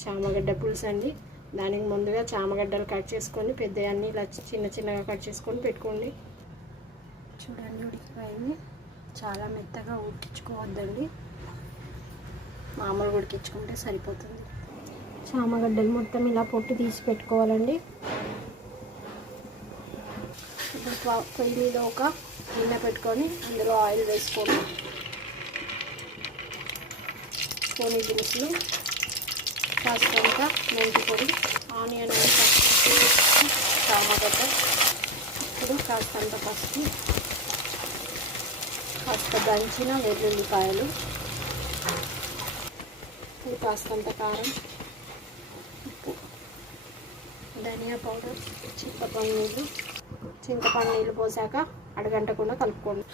చామగడ్డ పులుసు అండి. దానికి ముందుగా చామగడ్డలు కట్ చేసుకొని పెద్దవన్నీ ఇలా చిన్న చిన్నగా కట్ చేసుకొని పెట్టుకోండి. చూడండి ఉడికిపోయింది. చాలా మెత్తగా ఉడికించుకోవద్దండి, మామూలుగా ఉడికించుకుంటే సరిపోతుంది. చామగడ్డలు మొత్తం ఇలా పొట్టు తీసి పెట్టుకోవాలండి. ఇప్పుడు పొయ్యి మీద ఒక గిన్నె పెట్టుకొని అందులో ఆయిల్ వేసుకోండి. పోనీ దినుసులు, కాస్తంత మెంతి పొడి, ఆనియన్ చామగడ్డ, ఇప్పుడు కాస్తంత పసుపు, కాస్త దంచిన వెల్లుల్లిపాయలు, ఇప్పుడు కాస్తంత కారం, ఉప్పు, ధనియా పౌడర్, చింతపండు నీళ్ళు పోసాక అడగంటకుండా కలుపుకోండి.